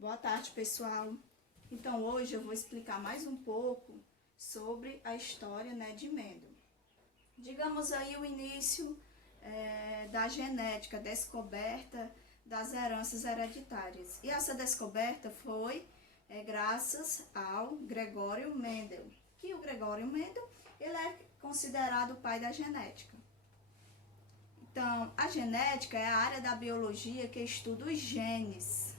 Boa tarde, pessoal. Então, hoje eu vou explicar mais um pouco sobre a história, de Mendel. Digamos aí o início da genética, descoberta das heranças hereditárias. E essa descoberta foi graças ao Gregório Mendel. Que o Gregório Mendel, ele é considerado o pai da genética. Então, a genética é a área da biologia que estuda os genes.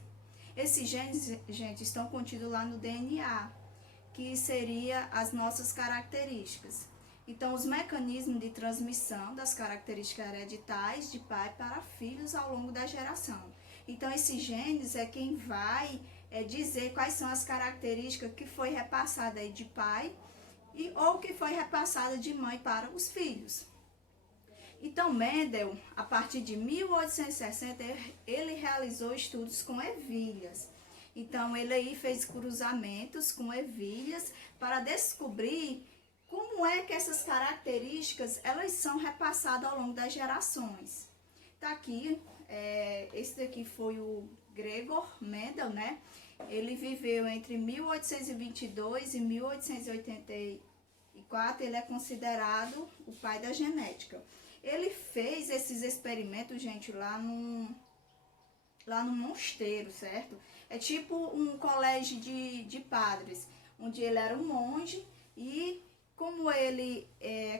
Esses genes, gente, estão contidos lá no DNA, que seria as nossas características. Então, os mecanismos de transmissão das características hereditárias de pai para filhos ao longo da geração. Então, esses genes é quem vai dizer quais são as características que foi repassada aí de pai ou que foi repassada de mãe para os filhos. Então, Mendel, a partir de 1860, ele realizou estudos com ervilhas. Então, ele aí fez cruzamentos com ervilhas para descobrir como é que essas características elas são repassadas ao longo das gerações. Tá aqui, esse daqui foi o Gregor Mendel, né? Ele viveu entre 1822 e 1884, ele é considerado o pai da genética. Ele fez esses experimentos, gente, lá num mosteiro, certo? É tipo um colégio de padres, onde ele era um monge e como ele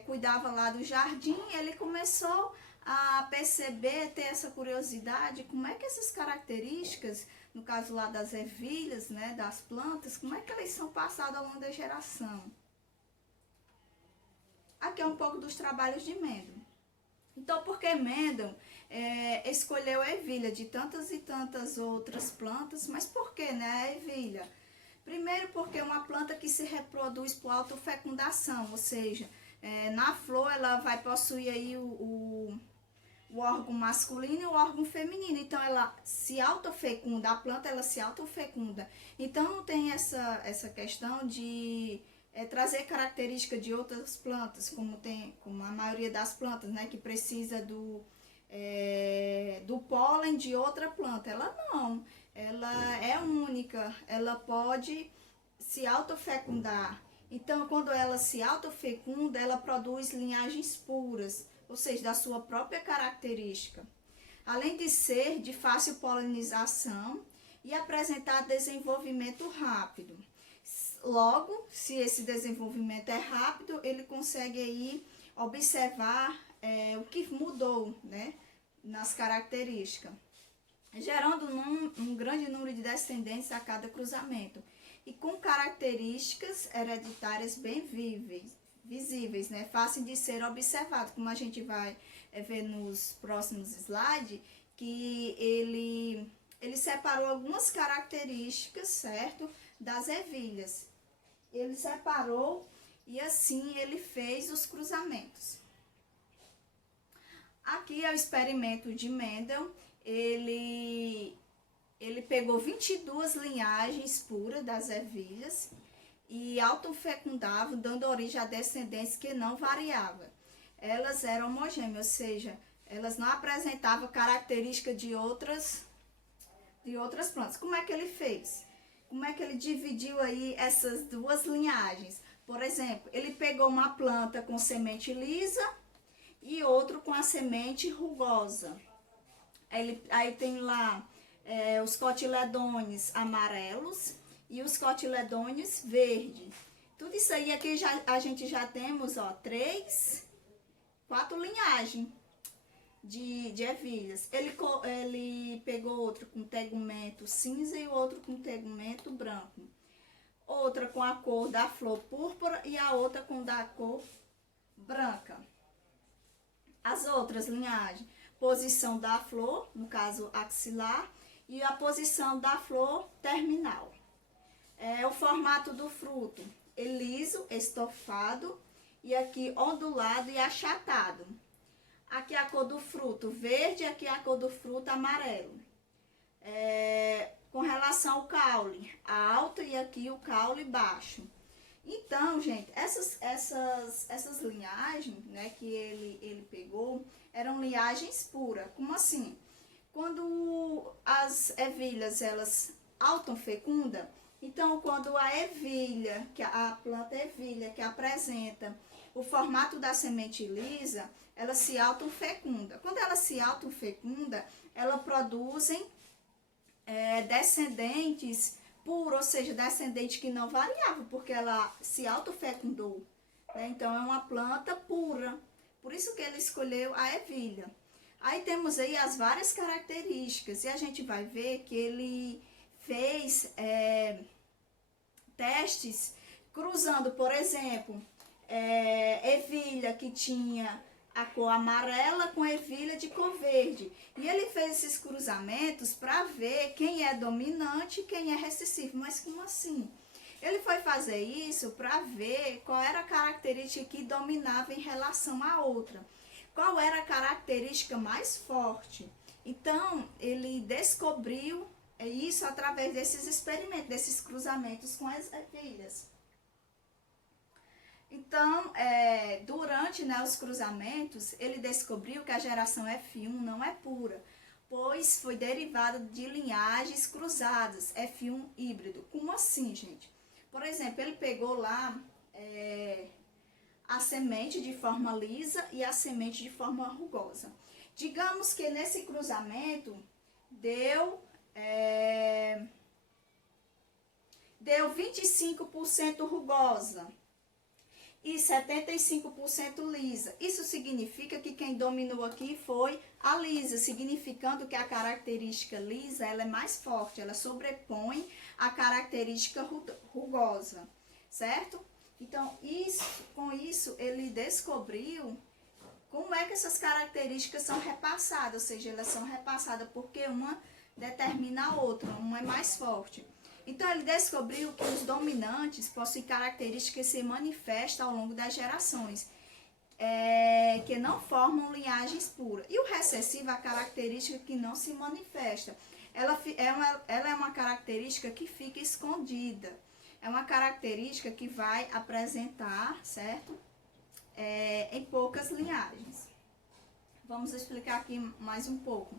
cuidava lá do jardim, ele começou a perceber, ter essa curiosidade, como é que essas características, no caso lá das ervilhas, né, das plantas, como é que elas são passadas ao longo da geração. Aqui é um pouco dos trabalhos de Mendel. Então, por que Mendel escolheu a ervilha de tantas e tantas outras plantas? Mas por que, né, a ervilha? Primeiro porque é uma planta que se reproduz por autofecundação, ou seja, na flor ela vai possuir aí o órgão masculino e o órgão feminino. Então, ela se autofecunda, a planta ela se autofecunda. Então, não tem essa questão de trazer características de outras plantas, como a maioria das plantas, né, que precisa do pólen de outra planta. Ela não, ela é única, ela pode se autofecundar. Então, quando ela se autofecunda, ela produz linhagens puras, ou seja, da sua própria característica. Além de ser de fácil polinização e apresentar desenvolvimento rápido. Logo, se esse desenvolvimento é rápido, ele consegue aí observar o que mudou, né, nas características, gerando um grande número de descendentes a cada cruzamento e com características hereditárias bem visíveis, né, fácil de ser observado, como a gente vai ver nos próximos slides, que ele separou algumas características, certo, das ervilhas. Ele separou e assim ele fez os cruzamentos. Aqui é o experimento de Mendel. Ele pegou 22 linhagens puras das ervilhas e autofecundava, dando origem a descendentes que não variavam. Elas eram homogêneas, ou seja, elas não apresentavam características de outras plantas. Como é que ele fez? Como é que ele dividiu aí essas duas linhagens? Por exemplo, ele pegou uma planta com semente lisa e outro com a semente rugosa. Aí tem lá os cotiledôneos amarelos e os cotiledôneos verdes. Tudo isso aí aqui a gente já temos, ó, 4 linhagens de ervilhas. Ele pegou outro com tegumento cinza e outro com tegumento branco. Outra com a cor da flor púrpura e a outra com da cor branca. As outras linhagens, posição da flor, no caso axilar, e a posição da flor terminal. O formato do fruto, liso, estofado, e aqui ondulado e achatado. Aqui a cor do fruto verde, aqui a cor do fruto amarelo. Com relação ao caule, alto e aqui o caule baixo. Então, gente, essas linhagens, né, que ele pegou, eram linhagens puras. Como assim? Quando as ervilhas, elas autofecunda. Então, quando a ervilha, que a planta ervilha, que apresenta o formato da semente lisa, ela se autofecunda. Quando ela se autofecunda, ela produzem descendentes puros, ou seja, descendente que não variava, porque ela se autofecundou. Né? Então, é uma planta pura. Por isso que ele escolheu a ervilha. Aí temos aí as várias características, e a gente vai ver que ele fez testes cruzando, por exemplo, ervilha que tinha a cor amarela com ervilha de cor verde. E ele fez esses cruzamentos para ver quem é dominante e quem é recessivo. Mas como assim? Ele foi fazer isso para ver qual era a característica que dominava em relação à outra. Qual era a característica mais forte? Então, ele descobriu isso através desses experimentos, desses cruzamentos com as ervilhas. Então, durante os cruzamentos, ele descobriu que a geração F1 não é pura, pois foi derivada de linhagens cruzadas, F1 híbrido. Como assim, gente? Por exemplo, ele pegou lá a semente de forma lisa e a semente de forma rugosa. Digamos que nesse cruzamento deu 25% rugosa e 75% lisa. Isso significa que quem dominou aqui foi a lisa, significando que a característica lisa ela é mais forte, ela sobrepõe a característica rugosa, certo? Então, com isso, ele descobriu como é que essas características são repassadas, ou seja, elas são repassadas porque uma determina a outra, uma é mais forte. Então, ele descobriu que os dominantes possuem características que se manifestam ao longo das gerações, que não formam linhagens puras. E o recessivo é a característica que não se manifesta. Ela é uma característica que fica escondida. É uma característica que vai apresentar, certo? Em poucas linhagens. Vamos explicar aqui mais um pouco.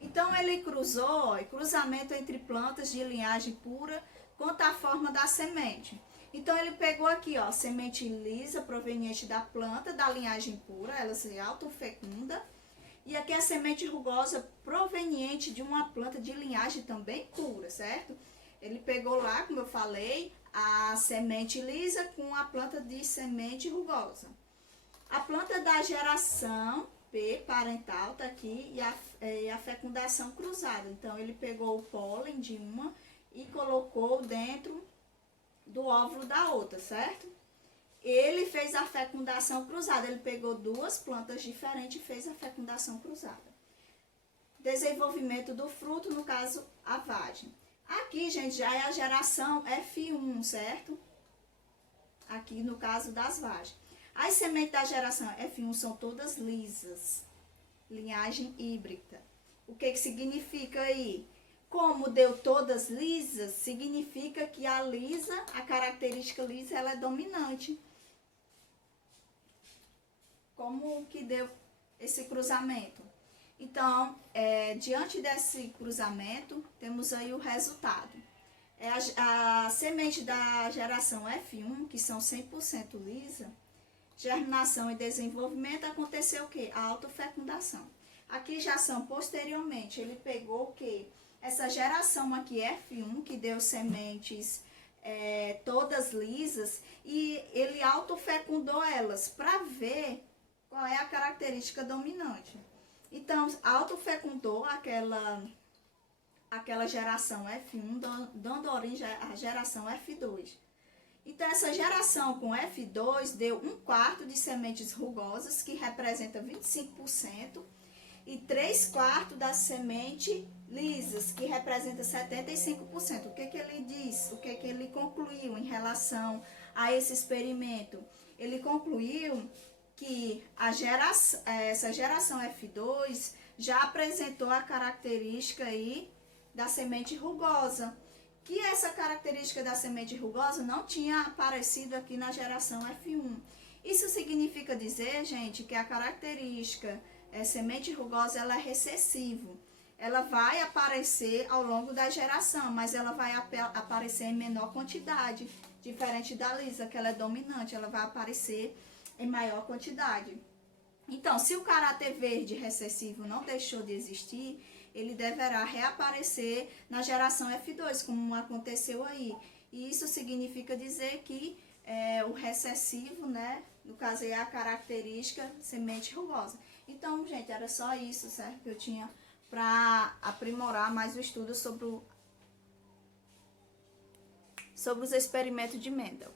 Então, ele cruzamento entre plantas de linhagem pura quanto à forma da semente. Então, ele pegou aqui, ó, semente lisa proveniente da planta da linhagem pura, ela se autofecunda. E aqui a semente rugosa proveniente de uma planta de linhagem também pura, certo? Ele pegou lá, como eu falei, a semente lisa com a planta de semente rugosa. A planta da geração P parental tá aqui e a fecundação cruzada. Então, ele pegou o pólen de uma e colocou dentro do óvulo da outra, certo? Ele fez a fecundação cruzada. Ele pegou duas plantas diferentes e fez a fecundação cruzada. Desenvolvimento do fruto, no caso, a vagem. Aqui, gente, já é a geração F1, certo? Aqui no caso das vagens. As sementes da geração F1 são todas lisas, linhagem híbrida. O que significa aí? Como deu todas lisas, significa que a lisa, a característica lisa, ela é dominante. Como que deu esse cruzamento? Então, diante desse cruzamento, temos aí o resultado. A semente da geração F1, que são 100% lisa, germinação e desenvolvimento, aconteceu o quê? A autofecundação. Aqui já são posteriormente, ele pegou o quê? Essa geração aqui F1, que deu sementes todas lisas, e ele autofecundou elas para ver qual é a característica dominante. Então, autofecundou aquela geração F1, dando origem à geração F2. Então, essa geração com F2 deu 1/4 de sementes rugosas, que representa 25%, e 3/4 das sementes lisas, que representa 75%. O que ele diz? O que ele concluiu em relação a esse experimento? Ele concluiu que essa geração F2 já apresentou a característica aí da semente rugosa, que essa característica da semente rugosa não tinha aparecido aqui na geração F1. Isso significa dizer, gente, que a característica semente rugosa ela é recessivo. ela vai aparecer ao longo da geração, mas ela vai aparecer em menor quantidade, diferente da lisa, que ela é dominante, ela vai aparecer em maior quantidade. Então, se o caráter verde recessivo não deixou de existir, ele deverá reaparecer na geração F2, como aconteceu aí. E isso significa dizer que o recessivo, né, no caso aí é a característica semente rugosa. Então, gente, era só isso, certo? Que eu tinha para aprimorar mais o estudo sobre os experimentos de Mendel.